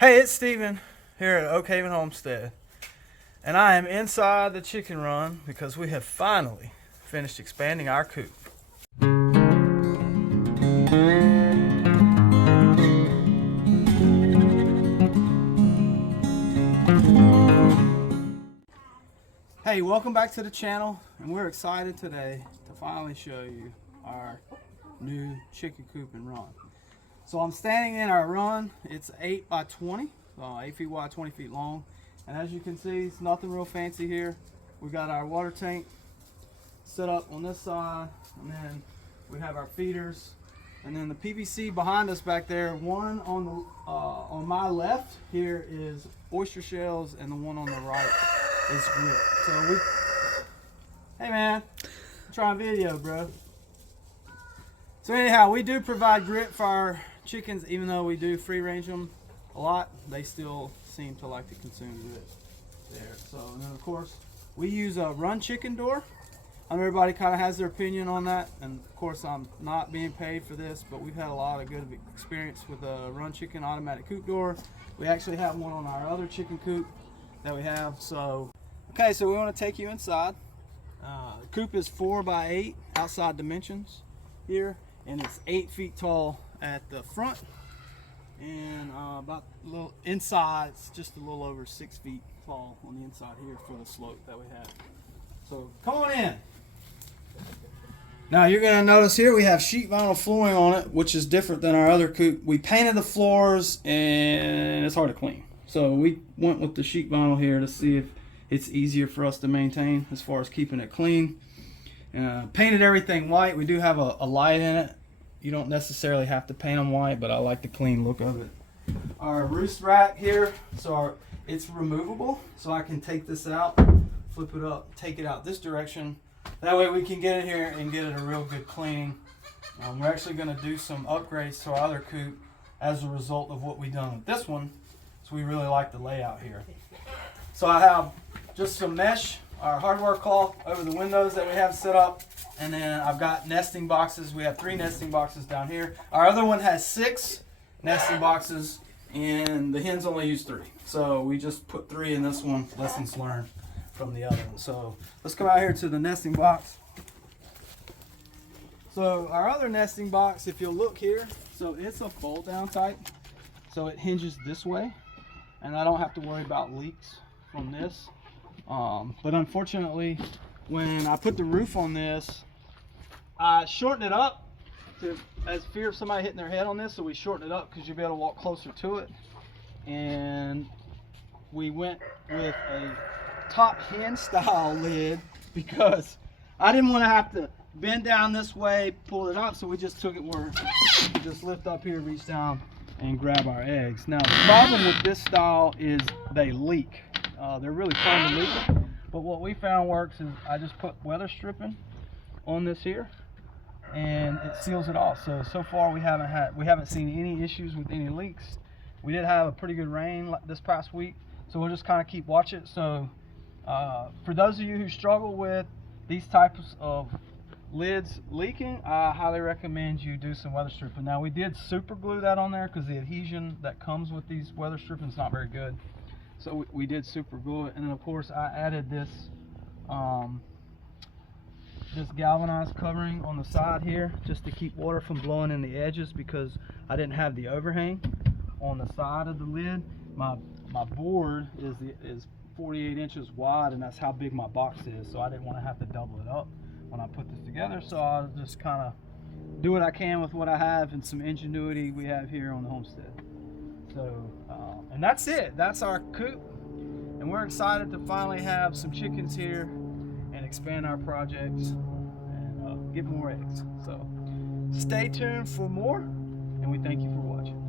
Hey, it's Steven here at Oak Haven Homestead, and I am inside the chicken run because we have finally finished expanding our coop. Hey, welcome back to the channel, and we're excited today to finally show you our new chicken coop and run. So I'm standing in our run. It's 8 by 20, 8 feet wide, 20 feet long. And as you can see, it's nothing real fancy here. We got our water tank set up on this side, and then we have our feeders, and then the PVC behind us back there. One on the on my left here is oyster shells, and the one on the right is grit. So hey man, I'm trying video, bro. So anyhow, we do provide grit for our chickens, even though we do free range them a lot. They still seem to like to consume grit there. So, and then of course, we use a run chicken door. I know everybody kind of has their opinion on that, and of course, I'm not being paid for this, but we've had a lot of good experience with a run chicken automatic coop door. We actually have one on our other chicken coop that we have. So, okay, so we want to take you inside. The coop is 4 by 8 outside dimensions here, and it's 8 feet tall at the front, and about a little inside, it's just a little over 6 feet tall on the inside here for the slope that we have. So come on in. Now you're gonna notice here we have sheet vinyl flooring on it, which is different than our other coop. We painted the floors and it's hard to clean. So we went with the sheet vinyl here to see if it's easier for us to maintain as far as keeping it clean. Painted everything white. We do have a light in it. You don't necessarily have to paint them white, but I like the clean look of it. Our roost rack here, so it's removable, so I can take this out, flip it up, take it out this direction. That way we can get it here and get it a real good cleaning. We're actually going to do some upgrades to our other coop as a result of what we've done with this one, so we really like the layout here. So I have just some mesh, our hardware cloth over the windows that we have set up, and then I've got nesting boxes. We have 3 nesting boxes down here. Our other one has 6 nesting boxes, and the hens only use 3. So we just put 3 in this one. Lessons learned from the other one. So let's come out here to the nesting box. So our other nesting box, if you'll look here, so it's a fold down type. So it hinges this way, and I don't have to worry about leaks from this. But unfortunately, when I put the roof on this, I shortened it up as fear of somebody hitting their head on this, so we shortened it up because you'll be able to walk closer to it. And we went with a top hen style lid because I didn't want to have to bend down this way, pull it up, so we just took it where we just lift up here, reach down, and grab our eggs. Now, the problem with this style is they leak. They're really prone to leaking, but what we found works is I just put weather stripping on this here, and it seals it off. So far we haven't seen any issues with any leaks. We did have a pretty good rain this past week, so we'll just kind of keep watching it. So for those of you who struggle with these types of lids leaking, I highly recommend you do some weather stripping. Now we did super glue that on there because the adhesion that comes with these weather stripping is not very good. So we did super glue it, and then of course I added this this galvanized covering on the side here just to keep water from blowing in the edges because I didn't have the overhang on the side of the lid. My board is 48 inches wide, and that's how big my box is, so I didn't want to have to double it up when I put this together. So I'll just kind of do what I can with what I have and some ingenuity we have here on the homestead. So and that's it. That's our coop, and we're excited to finally have some chickens here and expand our projects and get more eggs. So stay tuned for more, and we thank you for watching.